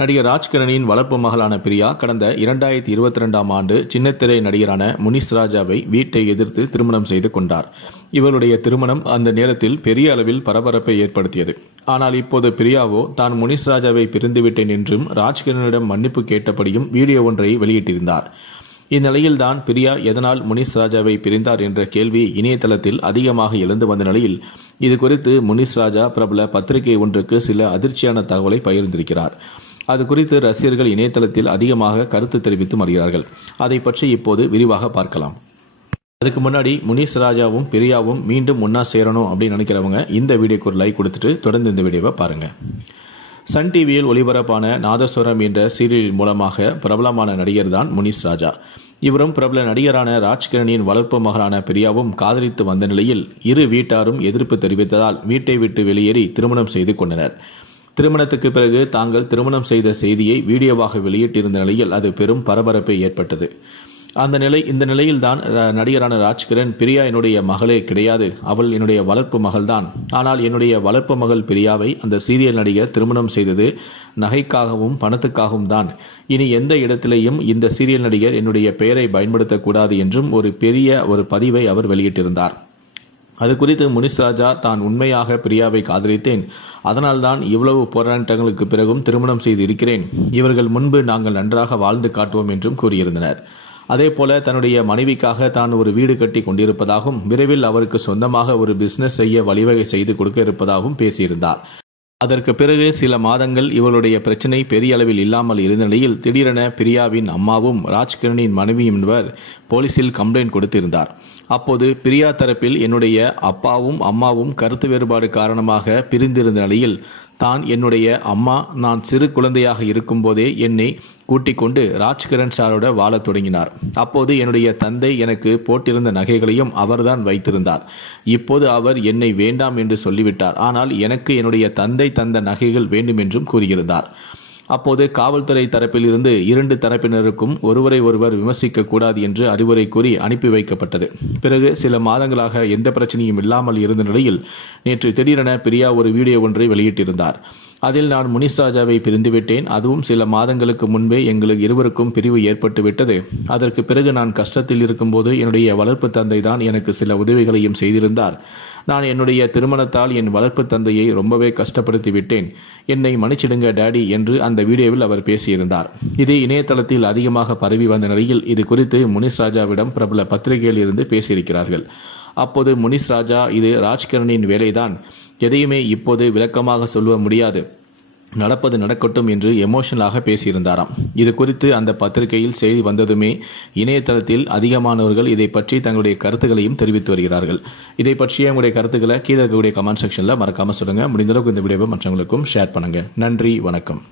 நடிகர் ராஜ்கிரனின் வளர்ப்பு மகளான பிரியா கடந்த 2022ஆம் ஆண்டு சின்னத்திரை நடிகரான முனிஸ் ராஜாவை வீட்டை எதிர்த்து திருமணம் செய்து கொண்டார். இவருடைய திருமணம் அந்த நேரத்தில் பெரிய அளவில் பரபரப்பை ஏற்படுத்தியது. ஆனால் இப்போது பிரியாவோ தான் முனிஸ் ராஜாவை பிரிந்துவிட்டேன் என்றும் ராஜ்கிரனிடம் மன்னிப்பு கேட்டபடியும் வீடியோ ஒன்றை வெளியிட்டிருந்தார். இந்நிலையில்தான் பிரியா எதனால் முனிஸ் ராஜாவை பிரிந்தார் என்ற கேள்வி இணையதளத்தில் அதிகமாக எழுந்து வந்த நிலையில் இது குறித்து முனிஸ் ராஜா பிரபல பத்திரிகை ஒன்றுக்கு சில அதிர்ச்சியான தகவலை பகிர்ந்திருக்கிறார். அது குறித்து ரசிகர்கள் இணையதளத்தில் அதிகமாக கருத்து தெரிவித்து வருகிறார்கள். அதை பற்றி இப்போது விரிவாக பார்க்கலாம். அதுக்கு முன்னாடி முனிஸ் ராஜாவும் பிரியாவும் மீண்டும் ஒன்னா சேரணும் அப்படின்னு நினைக்கிறவங்க இந்த வீடியோக்கு ஒரு லைக் கொடுத்துட்டு தொடர்ந்து இந்த வீடியோவை பாருங்க. சன் டிவியில் ஒளிபரப்பான நாதஸ்வரம் என்ற சீரியல் மூலமாக பிரபலமான நடிகர் தான் முனிஸ் ராஜா. இவரும் பிரபல நடிகரான ராஜ்கிரனின் வளர்ப்பு மகளான பிரியாவும் காதலித்து வந்த நிலையில் இரு வீட்டாரும் எதிர்ப்பு தெரிவித்ததால் வீட்டை விட்டு வெளியேறி திருமணம் செய்து கொண்டனர். திருமணத்துக்கு பிறகு தாங்கள் திருமணம் செய்த செய்தியை வீடியோவாக வெளியிட்டிருந்த நிலையில் அது பெரும் பரபரப்பை ஏற்பட்டது. இந்த நிலையில்தான் நடிகரான ராஜ்கிரண் பிரியா என்னுடைய மகளே கிடையாது, அவள் என்னுடைய வளர்ப்பு மகள்தான். ஆனால் என்னுடைய வளர்ப்பு மகள் பிரியாவை அந்த சீரியல் நடிகர் திருமணம் செய்தது நகைக்காகவும் பணத்துக்காகவும் தான். இனி எந்த இடத்திலேயும் இந்த சீரியல் நடிகர் என்னுடைய பெயரை பயன்படுத்தக்கூடாது என்றும் ஒரு பெரிய பதிவை அவர் வெளியிட்டிருந்தார். அது குறித்து முனிஸ் ராஜா தான் உண்மையாக பிரியாவை காதலித்தேன், அதனால்தான் இவ்வளவு போராட்டங்களுக்கு பிறகும் திருமணம் செய்து இருக்கிறேன். இவர்கள் முன்பு நாங்கள் நன்றாக வாழ்ந்து காட்டுவோம் என்றும் கூறியிருந்தனர். அதேபோல தன்னுடைய மனைவிக்காக தான் ஒரு வீடு கட்டி கொண்டிருப்பதாகவும் விரைவில் அவருக்கு சொந்தமாக ஒரு பிசினஸ் செய்ய வழிவகை செய்து கொடுக்க இருப்பதாகவும் பேசியிருந்தார். அதற்கு பிறகு சில மாதங்கள் இவருடைய பிரச்சனை பெரிய அளவில் இல்லாமல் இருந்த நிலையில் திடீரென பிரியாவின் அம்மாவும் ராஜ்கிரனின் மனைவியும் என்பவர் போலீசில் கம்ப்ளைண்ட் கொடுத்திருந்தார். அப்போது பிரியா தரப்பில் என்னுடைய அப்பாவும் அம்மாவும் கருத்து வேறுபாடு காரணமாக பிரிந்திருந்த நிலையில் தான் என்னுடைய அம்மா நான் சிறு குழந்தையாக இருக்கும் போதே என்னை கூட்டிக் கொண்டு ராஜ்கிரண் சாரோட வாழத் தொடங்கினார். அப்போது என்னுடைய தந்தை எனக்கு போட்டிருந்த நகைகளையும் அவர்தான் வைத்திருந்தார். இப்போது அவர் என்னை வேண்டாம் என்று சொல்லிவிட்டார். ஆனால் எனக்கு என்னுடைய தந்தை தந்த நகைகள் வேண்டும் என்றும் கூறியிருந்தார். அப்போது காவல்துறை தரப்பில் இருந்து இரண்டு தரப்பினருக்கும் ஒருவரை ஒருவர் விமர்சிக்க கூடாது என்று அறிவுரை கூறி அனுப்பி வைக்கப்பட்டது. பிறகு சில மாதங்களாக எந்த பிரச்சனையும் இல்லாமல் இருந்த நிலையில் நேற்று திடீரென பிரியா ஒரு வீடியோ ஒன்றை வெளியிட்டிருந்தார். அதில் நான் முனிஸ் ராஜாவை பிரிந்துவிட்டேன், அதுவும் சில மாதங்களுக்கு முன்பே எங்களுக்கு இருவருக்கும் பிரிவு ஏற்பட்டு விட்டது. அதற்கு பிறகு நான் கஷ்டத்தில் இருக்கும்போது என்னுடைய வளர்ப்பு தந்தை தான் எனக்கு சில உதவிகளையும் செய்திருந்தார். நான் என்னுடைய திருமணத்தால் என் வளர்ப்பு தந்தையை ரொம்பவே கஷ்டப்படுத்தி விட்டேன், என்னை மன்னிச்சிடுங்க டேடி என்று அந்த வீடியோவில் அவர் பேசியிருந்தார். இது இணையதளத்தில் அதிகமாக பரவி வந்த நிலையில் இது குறித்து முனிஸ் ராஜாவிடம் பிரபல பத்திரிகையில் இருந்து பேசியிருக்கிறார்கள். அப்போது முனிஸ் ராஜா இது ராஜ்கிரனின் வேலைதான், எதையுமே இப்போது விளக்கமாக சொல்ல முடியாது, நடப்பது நடக்கட்டும் என்று எமோஷனலாக பேசியிருந்தாராம். இது குறித்து அந்த பத்திரிகையில் செய்தி வந்ததுமே இணையதளத்தில் அதிகமானவர்கள் இதை பற்றி தங்களுடைய கருத்துக்களையும் தெரிவித்து வருகிறார்கள். இதை பற்றிய உங்களுடைய கருத்துக்களை கீழே இருக்கக்கூடிய கமெண்ட் செக்ஷனில் மறக்காம சொல்லுங்க. முடிந்த அளவுக்கு இந்த வீடியோவை மற்றவங்களுக்கும் ஷேர் பண்ணுங்க. நன்றி, வணக்கம்.